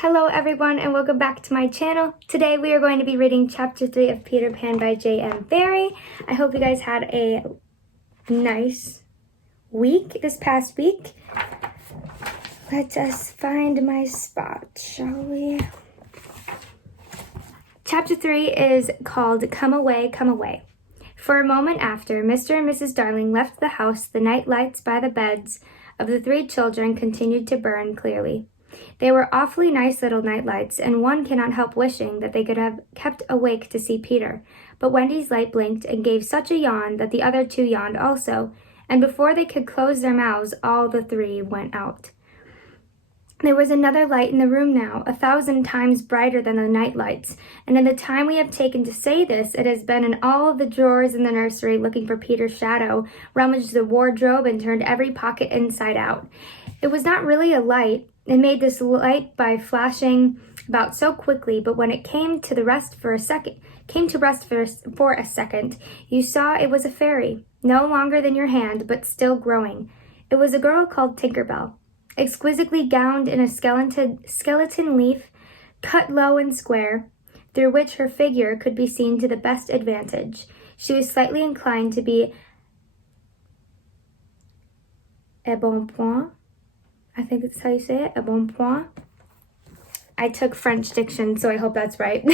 Hello everyone and welcome back to my channel. Today we are going to be reading chapter 3 of Peter Pan by J.M.Barrie. I hope you guys had a nice week this past week. Let us find my spot, shall we? Chapter 3 is called Come Away, Come Away. For a moment after Mr. and Mrs. Darling left the house, the night lights by the beds of the 3 children continued to burn clearly. They were awfully nice little night lights, and one cannot help wishing that they could have kept awake to see Peter. But Wendy's light blinked and gave such a yawn that the other 2 yawned also, and before they could close their mouths, all the 3 went out. There was another light in the room now, 1,000 times brighter than the night lights, and in the time we have taken to say this, it has been in all the drawers in the nursery looking for Peter's shadow, rummaged the wardrobe, and turned every pocket inside out. It was not really a light. It made this light by flashing about so quickly, but when it came to rest for a second, you saw it was a fairy, no longer than your hand, but still growing. It was a girl called Tinker Bell, exquisitely gowned in a skeleton leaf, cut low and square, through which her figure could be seen to the best advantage. She was slightly inclined to be embonpoint. I think that's how you say it, embonpoint. I took French diction, so I hope that's right.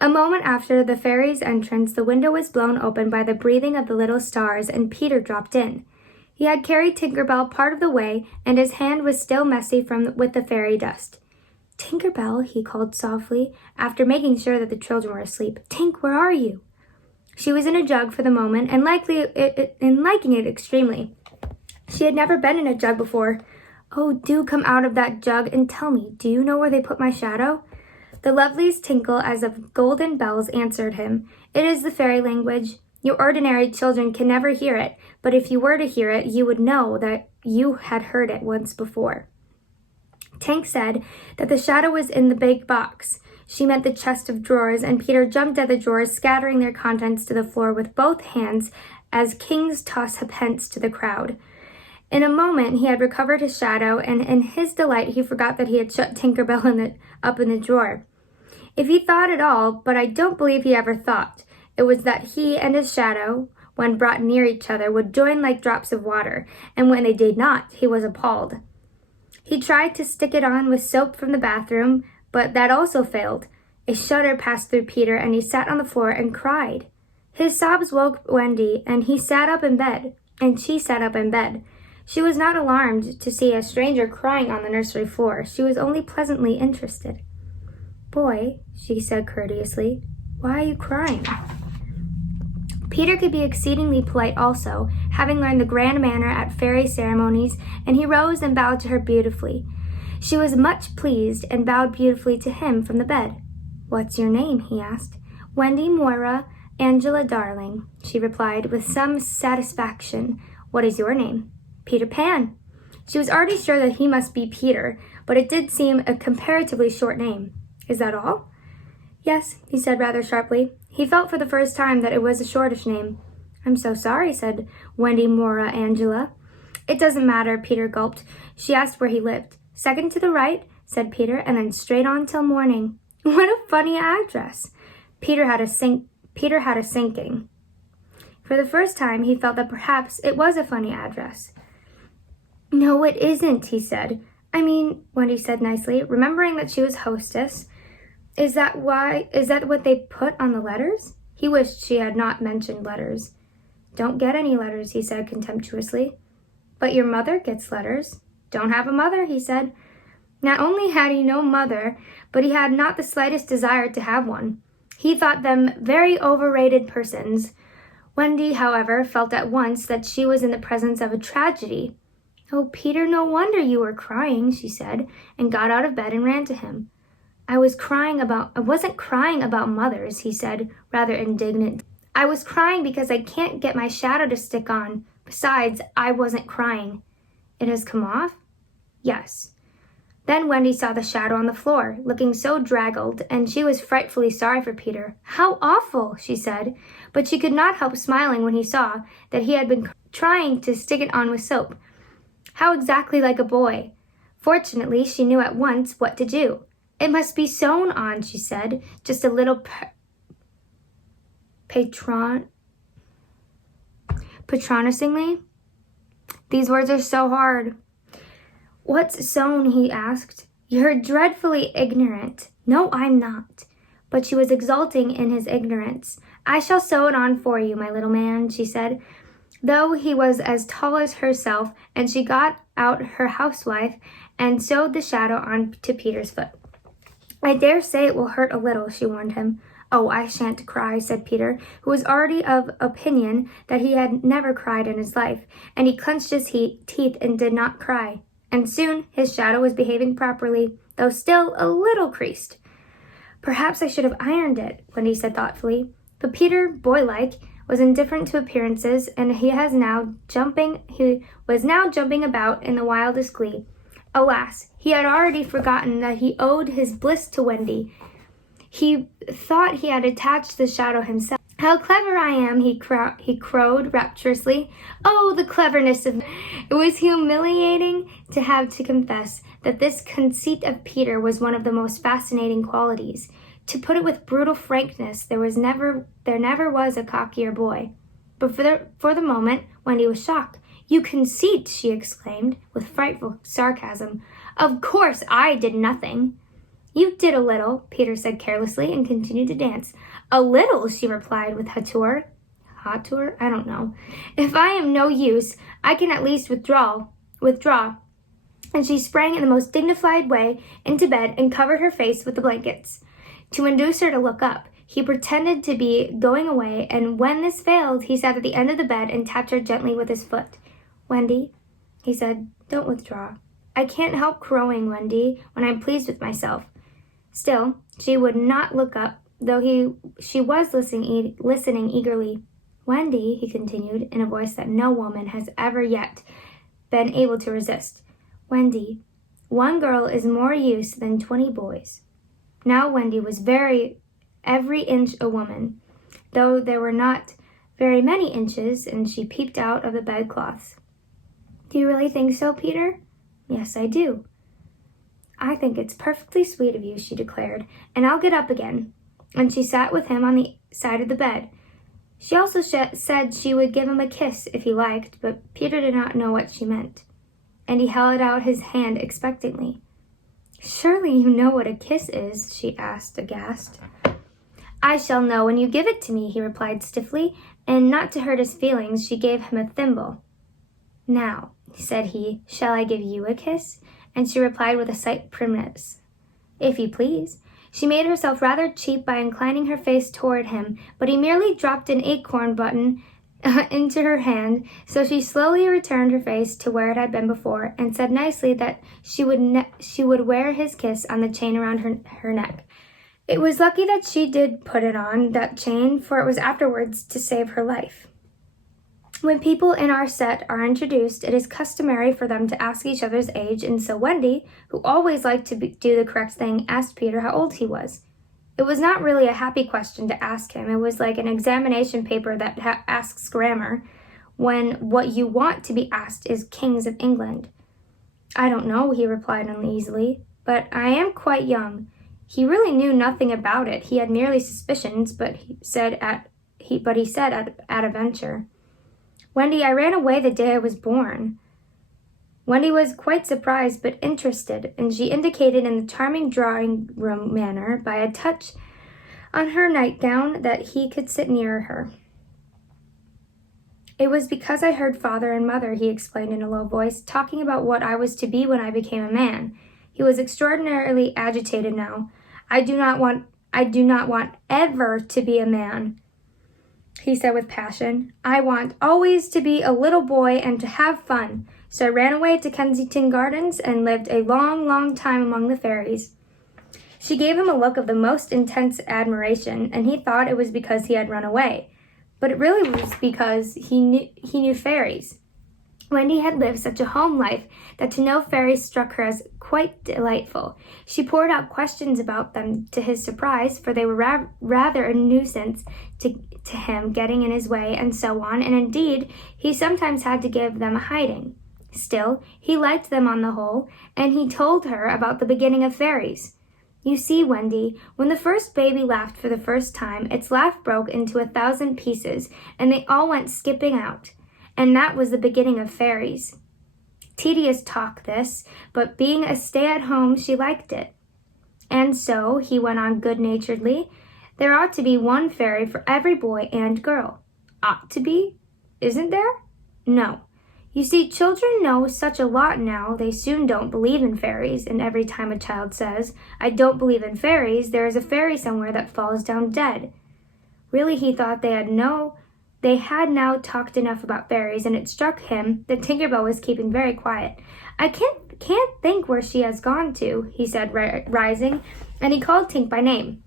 A moment after the fairy's entrance, the window was blown open by the breathing of the little stars, and Peter dropped in. He had carried Tinker Bell part of the way, and his hand was still messy with the fairy dust. "Tinker Bell," he called softly, after making sure that the children were asleep. "Tink, where are you?" She was in a jug for the moment, and liking it extremely. She had never been in a jug before. "Oh, do come out of that jug and tell me, do you know where they put my shadow?" The loveliest tinkle as of golden bells answered him. "It is the fairy language. Your ordinary children can never hear it, but if you were to hear it, you would know that you had heard it once before." Tink said that the shadow was in the big box. She meant the chest of drawers, and Peter jumped at the drawers, scattering their contents to the floor with both hands as kings toss a pence to the crowd. In a moment he had recovered his shadow, and in his delight he forgot that he had shut Tinker Bell up in the drawer. If he thought at all, but I don't believe he ever thought, it was that he and his shadow, when brought near each other, would join like drops of water, and when they did not, he was appalled. He tried to stick it on with soap from the bathroom, but that also failed. A shudder passed through Peter, and he sat on the floor and cried. His sobs woke Wendy, and she sat up in bed. She was not alarmed to see a stranger crying on the nursery floor. She was only pleasantly interested. "Boy," she said courteously, "why are you crying?" Peter could be exceedingly polite also, having learned the grand manner at fairy ceremonies, and he rose and bowed to her beautifully. She was much pleased and bowed beautifully to him from the bed. "What's your name?" he asked. "Wendy Moira Angela Darling," she replied with some satisfaction. "What is your name?" "Peter Pan." She was already sure that he must be Peter, but it did seem a comparatively short name. "Is that all?" "Yes," he said rather sharply. He felt for the first time that it was a shortish name. "I'm so sorry," said Wendy Moira Angela. "It doesn't matter," Peter gulped. She asked where he lived. "Second to the right," said Peter, "and then straight on till morning." What a funny address! Peter had a sinking. For the first time, he felt that perhaps it was a funny address. "No, it isn't," he said. "I mean," Wendy said nicely, remembering that she was hostess. Is that what they put on the letters?" He wished she had not mentioned letters. "Don't get any letters," he said contemptuously. "But your mother gets letters." "Don't have a mother," he said. Not only had he no mother, but he had not the slightest desire to have one. He thought them very overrated persons. Wendy, however, felt at once that she was in the presence of a tragedy. "Oh, Peter, no wonder you were crying," she said, and got out of bed and ran to him. I wasn't crying about mothers," he said, rather indignant. "I was crying because I can't get my shadow to stick on. Besides, I wasn't crying." "It has come off?" "Yes." Then Wendy saw the shadow on the floor, looking so draggled, and she was frightfully sorry for Peter. "How awful!" she said, but she could not help smiling when he saw that he had been trying to stick it on with soap. How exactly like a boy! Fortunately, she knew at once what to do. "It must be sewn on," she said, just a little patronisingly. These words are so hard. "What's sewn?" he asked. "You're dreadfully ignorant." "No, I'm not." But she was exulting in his ignorance. "I shall sew it on for you, my little man," she said, though he was as tall as herself, and she got out her housewife and sewed the shadow on to Peter's foot. "I dare say it will hurt a little," she warned him. "Oh, I shan't cry," said Peter, who was already of opinion that he had never cried in his life, and he clenched his teeth and did not cry. And soon his shadow was behaving properly, though still a little creased. "Perhaps I should have ironed it," Wendy said thoughtfully. But Peter, boylike, was indifferent to appearances, and he was now jumping about in the wildest glee. Alas, he had already forgotten that he owed his bliss to Wendy. He thought he had attached the shadow himself. "How clever I am," he crowed rapturously. "Oh, the cleverness of me!" It was humiliating to have to confess that this conceit of Peter was one of the most fascinating qualities. To put it with brutal frankness, there never was a cockier boy. But for the moment, Wendy was shocked. "You conceit!" she exclaimed, with frightful sarcasm. "Of course I did nothing." "You did a little," Peter said carelessly, and continued to dance. "A little," she replied with hauteur. Hauteur? I don't know. "If I am no use, I can at least withdraw. And she sprang in the most dignified way into bed and covered her face with the blankets. To induce her to look up, he pretended to be going away, and when this failed, he sat at the end of the bed and tapped her gently with his foot. "Wendy," he said, "don't withdraw. I can't help crowing, Wendy, when I'm pleased with myself." Still, she would not look up, though she was listening eagerly. "Wendy," he continued, in a voice that no woman has ever yet been able to resist. "Wendy, one girl is more use than 20 boys." Now Wendy was every inch a woman, though there were not very many inches, and she peeped out of the bedclothes. "Do you really think so, Peter?" "Yes, I do." "I think it's perfectly sweet of you," she declared, "and I'll get up again." And she sat with him on the side of the bed. She also said she would give him a kiss if he liked, but Peter did not know what she meant, and he held out his hand expectantly. "Surely you know what a kiss is?" she asked, aghast. "I shall know when you give it to me," he replied stiffly, and not to hurt his feelings, she gave him a thimble. "Now," said he, "shall I give you a kiss?" And she replied with a slight primness, "If you please." She made herself rather cheap by inclining her face toward him, but he merely dropped an acorn button into her hand, so she slowly returned her face to where it had been before, and said nicely that she would wear his kiss on the chain around her neck. It was lucky that she did put it on, that chain, for it was afterwards to save her life. When people in our set are introduced, it is customary for them to ask each other's age, and so Wendy, who always liked to do the correct thing, asked Peter how old he was. It was not really a happy question to ask him. It was like an examination paper that asks grammar, when what you want to be asked is kings of England. "I don't know," he replied uneasily, "but I am quite young." He really knew nothing about it. He had merely suspicions, but he said at a venture, "Wendy, I ran away the day I was born." Wendy was quite surprised but interested, and she indicated in the charming drawing-room manner by a touch on her nightgown that he could sit near her. "It was because I heard father and mother," he explained in a low voice, "talking about what I was to be when I became a man." He was extraordinarily agitated now. I do not want ever to be a man," he said with passion. "I want always to be a little boy and to have fun. So I ran away to Kensington Gardens and lived a long, long time among the fairies." She gave him a look of the most intense admiration, and he thought it was because he had run away. But it really was because he knew fairies. Wendy had lived such a home life that to know fairies struck her as quite delightful. She poured out questions about them to his surprise, for they were rather a nuisance to him, getting in his way and so on, and indeed he sometimes had to give them a hiding. Still, he liked them on the whole, and he told her about the beginning of fairies. You see, Wendy, when the first baby laughed for the first time, its laugh broke into 1,000 pieces, and they all went skipping out. And that was the beginning of fairies. Tedious talk, this, but being a stay-at-home, she liked it. And so, he went on good-naturedly, there ought to be one fairy for every boy and girl. Ought to be? Isn't there? No. You see, children know such a lot now, they soon don't believe in fairies, and every time a child says, I don't believe in fairies, there is a fairy somewhere that falls down dead. Really, he thought they had now talked enough about fairies, and it struck him that Tinker Bell was keeping very quiet. I can't think where she has gone to, he said, rising, and he called Tink by name.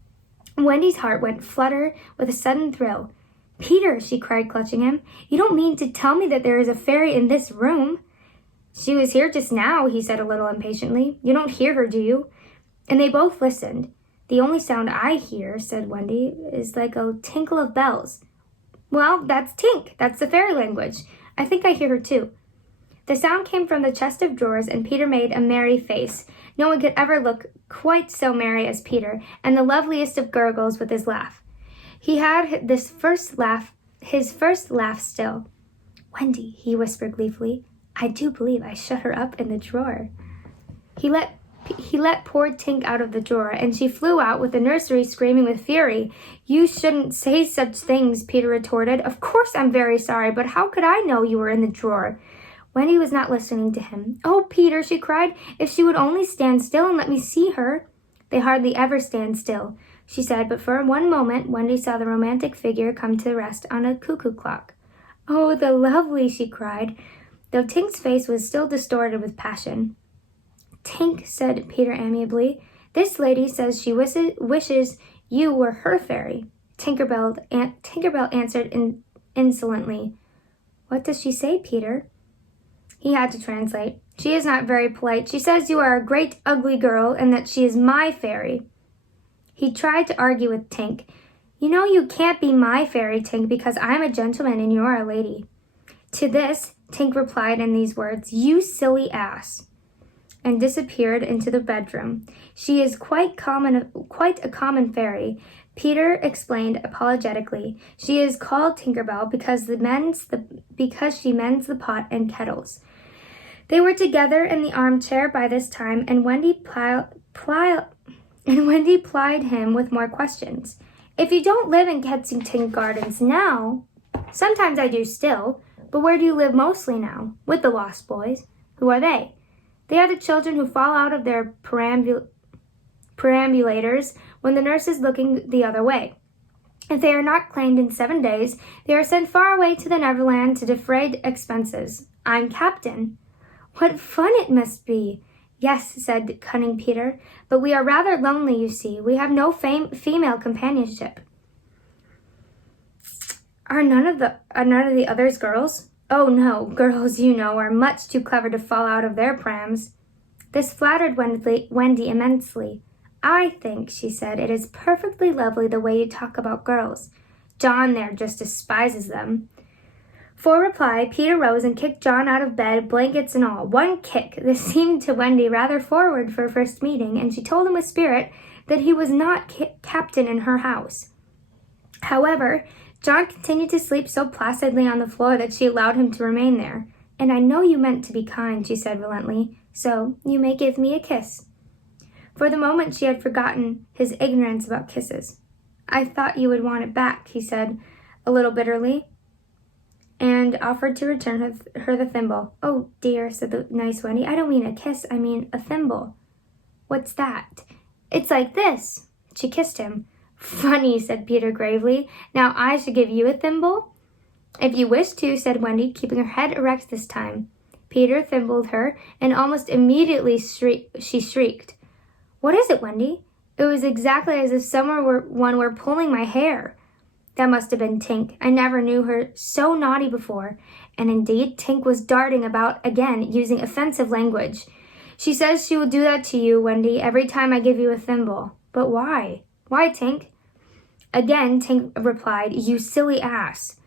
Wendy's heart went flutter with a sudden thrill. Peter, she cried, clutching him, you don't mean to tell me that there is a fairy in this room? She was here just now, he said a little impatiently. You don't hear her, do you? And they both listened. The only sound I hear, said Wendy, is like a tinkle of bells. Well, that's Tink. That's the fairy language. I think I hear her too. The sound came from the chest of drawers, and Peter made a merry face. No one could ever look quite so merry as Peter, and the loveliest of gurgles with his laugh. He had his first laugh still. Wendy, he whispered gleefully, I do believe I shut her up in the drawer. He let poor Tink out of the drawer, and she flew out with the nursery screaming with fury. You shouldn't say such things, Peter retorted. Of course I'm very sorry, but how could I know you were in the drawer? Wendy was not listening to him. Oh, Peter, she cried, if she would only stand still and let me see her. They hardly ever stand still, she said, but for one moment Wendy saw the romantic figure come to rest on a cuckoo clock. Oh, the lovely, she cried, though Tink's face was still distorted with passion. Tink, said Peter amiably, this lady says she wishes you were her fairy. Tinkerbell answered insolently. What does she say, Peter? He had to translate. She is not very polite. She says you are a great ugly girl and that she is my fairy. He tried to argue with Tink. You know you can't be my fairy, Tink, because I'm a gentleman and you're a lady. To this, Tink replied in these words, you silly ass, and disappeared into the bedroom. She is quite a common fairy, Peter explained apologetically. She is called Tinkerbell because she mends the pot and kettles. They were together in the armchair by this time, and Wendy plied him with more questions. If you don't live in Kensington Gardens now, sometimes I do still, but where do you live mostly now? With the Lost Boys. Who are they? They are the children who fall out of their perambulators when the nurse is looking the other way. If they are not claimed in 7 days, they are sent far away to the Neverland to defray expenses. I'm captain. What fun it must be! Yes, said cunning Peter, but we are rather lonely, you see. We have no female companionship. Are none of the others girls? Oh no, girls, you know, are much too clever to fall out of their prams. This flattered Wendy immensely. I think, she said, it is perfectly lovely the way you talk about girls. John there just despises them. For reply, Peter rose and kicked John out of bed, blankets and all. One kick. This seemed to Wendy rather forward for a first meeting, and she told him with spirit that he was not captain in her house. However, John continued to sleep so placidly on the floor that she allowed him to remain there. And I know you meant to be kind, she said relently, so you may give me a kiss. For the moment she had forgotten his ignorance about kisses. I thought you would want it back, he said a little bitterly, and offered to return her the thimble. Oh, dear, said the nice Wendy. I don't mean a kiss, I mean a thimble. What's that? It's like this. She kissed him. Funny, said Peter gravely. Now I should give you a thimble? If you wish to, said Wendy, keeping her head erect this time. Peter thimbled her, and almost immediately she shrieked. What is it, Wendy? It was exactly as if someone were pulling my hair. That must have been Tink. I never knew her so naughty before. And indeed, Tink was darting about again, using offensive language. She says she will do that to you, Wendy, every time I give you a thimble. But why? Why, Tink? Again, Tink replied, you silly ass.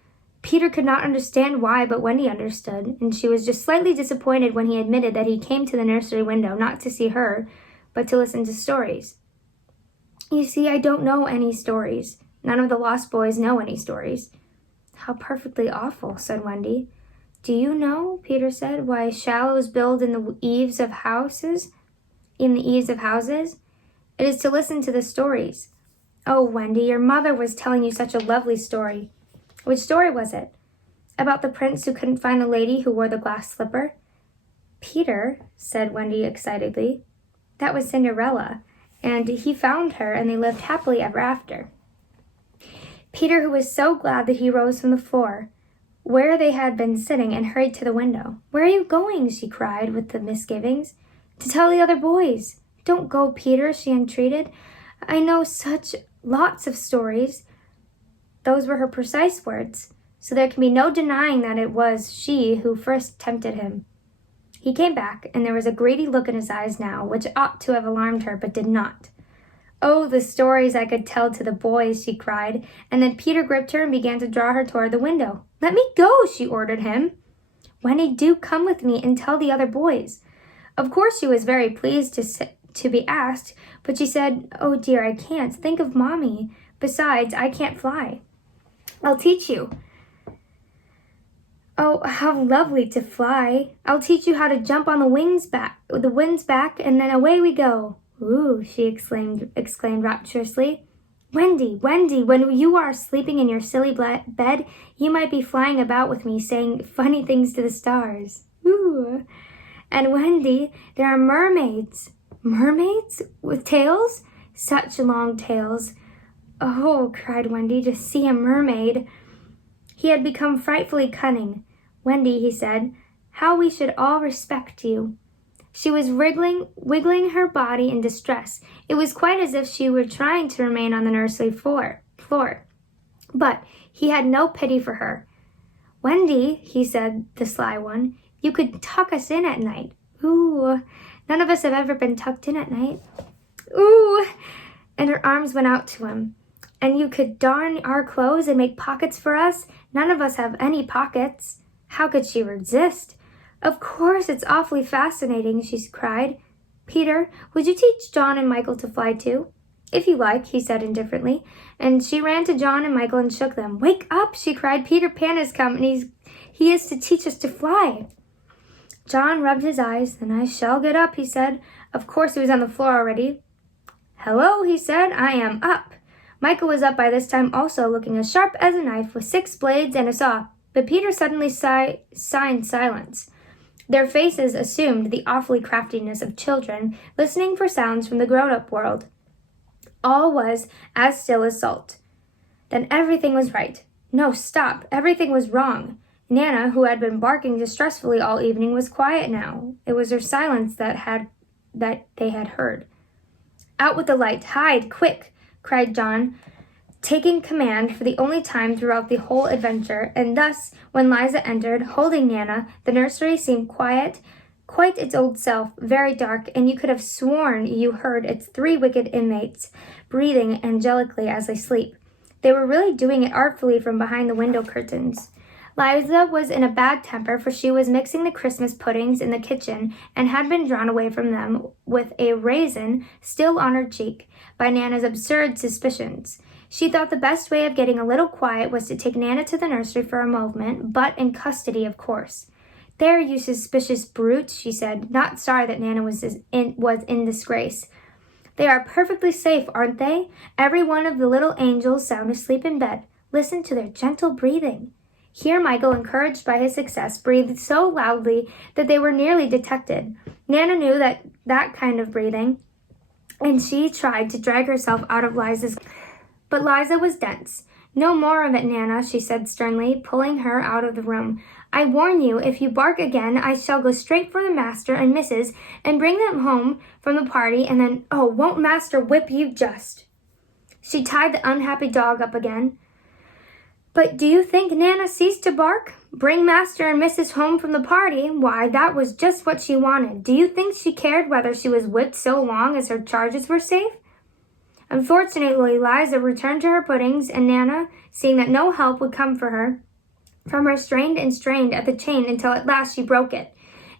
Peter could not understand why, but Wendy understood, and she was just slightly disappointed when he admitted that he came to the nursery window not to see her, but to listen to stories. You see, I don't know any stories. None of the Lost Boys know any stories. How perfectly awful, said Wendy. Do you know, Peter said, why shallows build in the eaves of houses? It is to listen to the stories. Oh, Wendy, your mother was telling you such a lovely story. Which story was it? About the prince who couldn't find the lady who wore the glass slipper? Peter, said Wendy excitedly, that was Cinderella, and he found her and they lived happily ever after. Peter, who was so glad that he rose from the floor, where they had been sitting, and hurried to the window. Where are you going? She cried with the misgivings. To tell the other boys. Don't go, Peter, she entreated. I know such lots of stories. Those were her precise words, so there can be no denying that it was she who first tempted him. He came back, and there was a greedy look in his eyes now, which ought to have alarmed her, but did not. Oh, the stories I could tell to the boys, she cried, and then Peter gripped her and began to draw her toward the window. Let me go, she ordered him. Wendy, do come with me and tell the other boys. Of course she was very pleased to be asked, but she said, Oh dear, I can't. Think of Mommy. Besides, I can't fly. I'll teach you. Oh, how lovely to fly. I'll teach you how to jump on the wind's back, and then away we go. Ooh, she exclaimed rapturously. Wendy, when you are sleeping in your silly bed, you might be flying about with me, saying funny things to the stars. Ooh. And Wendy, there are mermaids. Mermaids? With tails? Such long tails. Oh, cried Wendy, to see a mermaid. He had become frightfully cunning. Wendy, he said, how we should all respect you. She was wiggling her body in distress. It was quite as if she were trying to remain on the nursery floor. But he had no pity for her. Wendy, he said, the sly one, you could tuck us in at night. Ooh, none of us have ever been tucked in at night. Ooh, and her arms went out to him. And you could darn our clothes and make pockets for us. None of us have any pockets. How could she resist? Of course, it's awfully fascinating, she cried. Peter, would you teach John and Michael to fly too? If you like, he said indifferently, and she ran to John and Michael and shook them. Wake up, she cried. Peter Pan has come, and he is to teach us to fly. John rubbed his eyes. Then I shall get up, he said. Of course, he was on the floor already. Hello, he said. I am up. Michael was up by this time also, looking as sharp as a knife, with 6 blades and a saw. But Peter suddenly signed silence. Their faces assumed the awfully craftiness of children listening for sounds from the grown-up world. All was as still as salt. Then everything was right. No, stop. Everything was wrong. Nana, who had been barking distressfully all evening, was quiet now. It was her silence that they had heard. Out with the light. Hide, quick, cried John, taking command for the only time throughout the whole adventure, and thus, when Liza entered, holding Nana, the nursery seemed quiet, quite its old self, very dark, and you could have sworn you heard its 3 wicked inmates breathing angelically as they sleep. They were really doing it artfully from behind the window curtains. Liza was in a bad temper, for she was mixing the Christmas puddings in the kitchen and had been drawn away from them with a raisin still on her cheek by Nana's absurd suspicions. She thought the best way of getting a little quiet was to take Nana to the nursery for a moment, but in custody, of course. There, you suspicious brutes, she said, not sorry that Nana was in disgrace. They are perfectly safe, aren't they? Every one of the little angels sound asleep in bed. Listen to their gentle breathing. Here Michael, encouraged by his success, breathed so loudly that they were nearly detected. Nana knew that kind of breathing, and she tried to drag herself out of Liza's. But Liza was dense. No more of it, Nana, she said sternly, pulling her out of the room. I warn you, if you bark again, I shall go straight for the master and missus and bring them home from the party, and then, oh, won't master whip you just. She tied the unhappy dog up again. But do you think Nana ceased to bark? Bring master and missus home from the party? Why, that was just what she wanted. Do you think she cared whether she was whipped so long as her charges were safe? Unfortunately, Liza returned to her puddings, and Nana, seeing that no help would come for her, from her strained and strained at the chain until at last she broke it.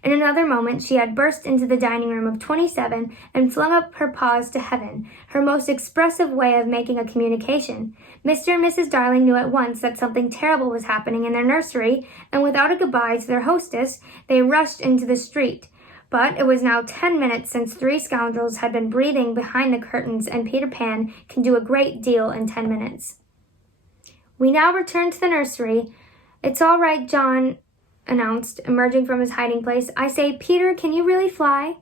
In another moment she had burst into the dining room of 27 and flung up her paws to heaven, her most expressive way of making a communication. Mr. and Mrs. Darling knew at once that something terrible was happening in their nursery, and without a goodbye to their hostess, they rushed into the street. But it was now 10 minutes since 3 scoundrels had been breathing behind the curtains, and Peter Pan can do a great deal in 10 minutes. We now return to the nursery. "It's all right, John," announced, emerging from his hiding place. "I say, Peter, can you really fly?"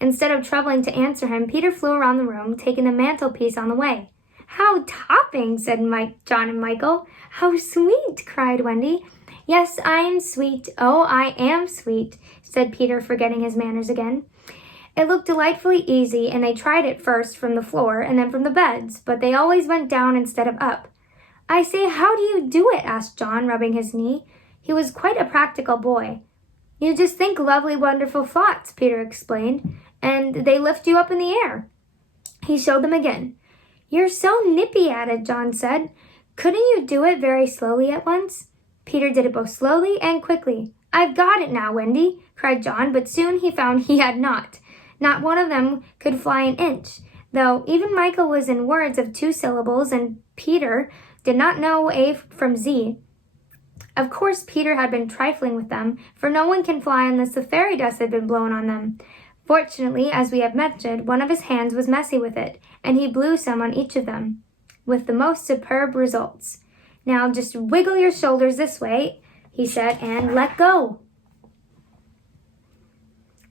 Instead of troubling to answer him, Peter flew around the room, taking the mantelpiece on the way. "How topping!" said John and Michael. "How sweet!" cried Wendy. "Yes, I am sweet. Oh, I am sweet," said Peter, forgetting his manners again. It looked delightfully easy, and they tried it first from the floor and then from the beds, but they always went down instead of up. "I say, how do you do it?" asked John, rubbing his knee. He was quite a practical boy. "You just think lovely, wonderful thoughts," Peter explained, "and they lift you up in the air." He showed them again. "You're so nippy at it," John said. "Couldn't you do it very slowly at once?" Peter did it both slowly and quickly. "I've got it now, Wendy," cried John, but soon he found he had not. Not one of them could fly an inch, though even Michael was in words of 2 syllables, and Peter did not know A from Z. Of course, Peter had been trifling with them, for no one can fly unless the fairy dust had been blown on them. Fortunately, as we have mentioned, one of his hands was messy with it, and he blew some on each of them, with the most superb results. "Now just wiggle your shoulders this way," he said, "and let go."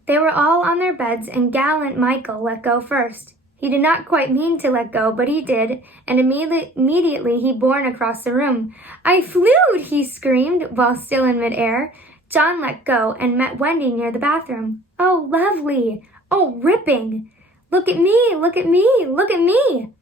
They were all on their beds, and gallant Michael let go first. He did not quite mean to let go, but he did, and immediately he bore across the room. "I flew!" he screamed, while still in midair. John let go and met Wendy near the bathroom. "Oh, lovely! Oh, ripping! Look at me! Look at me! Look at me!"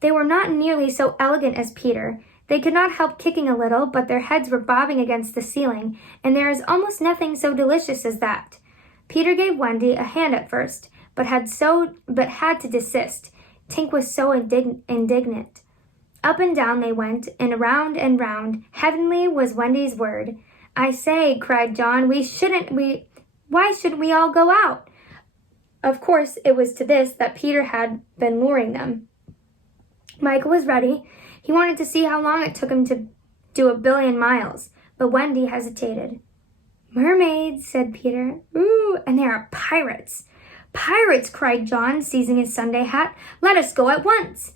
They were not nearly so elegant as Peter. They could not help kicking a little, but their heads were bobbing against the ceiling, and there is almost nothing so delicious as that. Peter gave Wendy a hand at first, but had to desist. Tink was so indignant. Up and down they went, and round. Heavenly was Wendy's word. "I say," cried John, why shouldn't we all go out?" Of course, it was to this that Peter had been luring them. Michael was ready. He wanted to see how long it took him to do 1,000,000,000 miles, but Wendy hesitated. "Mermaids," said Peter. "Ooh, and they are pirates." "Pirates!" cried John, seizing his Sunday hat. "Let us go at once."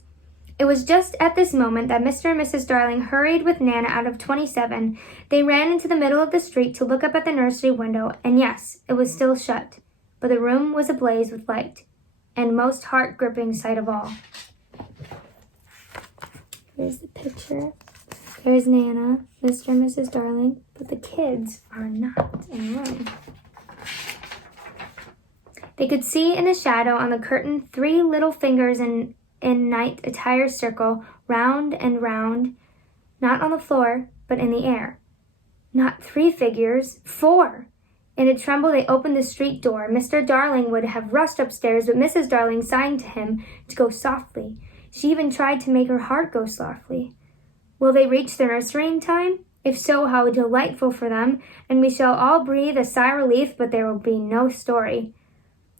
It was just at this moment that Mr. and Mrs. Darling hurried with Nana out of 27. They ran into the middle of the street to look up at the nursery window, and yes, it was still shut, but the room was ablaze with light, and most heart-gripping sight of all. Here's the picture. There's Nana, Mr. and Mrs. Darling, but the kids are not in the room. They could see in the shadow on the curtain 3 little fingers in night attire circle round and round, not on the floor, but in the air. Not 3 figures, 4. In a tremble, they opened the street door. Mr. Darling would have rushed upstairs, but Mrs. Darling signed to him to go softly. She even tried to make her heart go softly. Will they reach the nursery in time? If so, how delightful for them, and we shall all breathe a sigh of relief, but there will be no story.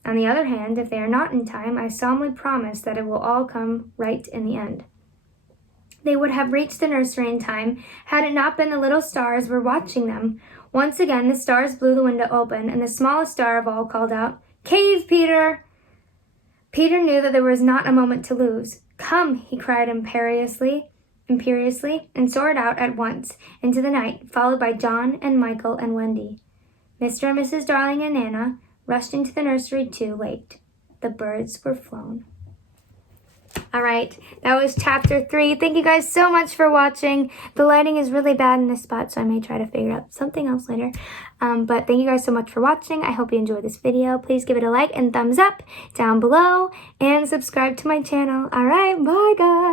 On the other hand, if they are not in time, I solemnly promise that it will all come right in the end. They would have reached the nursery in time had it not been the little stars were watching them. Once again, the stars blew the window open, and the smallest star of all called out, "Cave, Peter!" Peter knew that there was not a moment to lose. "Come," he cried imperiously, and soared out at once into the night, followed by John and Michael and Wendy. Mr. and Mrs. Darling and Nana rushed into the nursery too late. The birds were flown. All right, that was chapter 3. Thank you guys so much for watching. The lighting is really bad in this spot, so I may try to figure out something else later. But thank you guys so much for watching. I hope you enjoyed this video. Please give it a like and thumbs up down below, and subscribe to my channel. All right, bye guys.